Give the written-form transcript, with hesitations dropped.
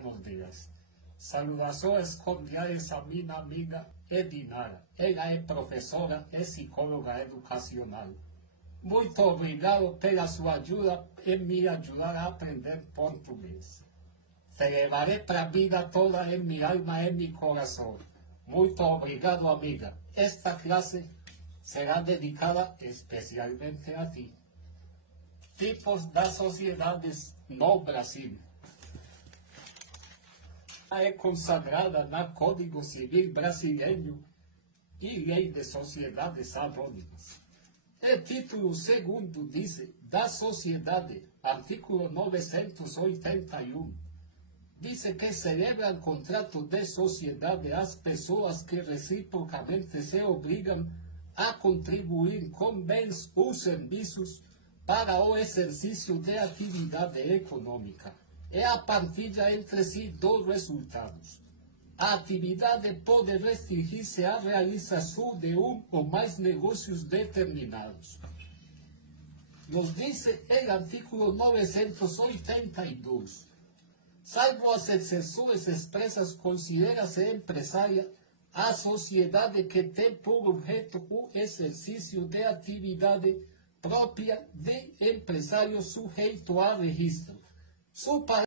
buenos días. Saludações cordiais a minha amiga Edinara. Ela é professora e psicóloga educacional. Muito obrigado pela sua ajuda em me ajudar a aprender português. Celebraré para a vida toda em minha alma e em meu coração. Muito obrigado, amiga. Esta classe será dedicada especialmente a ti. Tipos das sociedades no Brasil. É consagrada no Código Civil Brasileiro e Lei de Sociedades Anônimas. O título segundo diz da sociedade, artículo 981, diz que celebram contrato de sociedade as pessoas que reciprocamente se obrigam a contribuir com bens ou serviços para o exercício de atividade econômica e a partilha entre si dos resultados. A atividade pode restringir-se à realização de um ou mais negócios determinados. Nos diz o artículo 982. Salvo as exceções expressas, considera-se empresária a sociedade que tem por objeto o exercício de atividade própria de empresário sujeito a registro.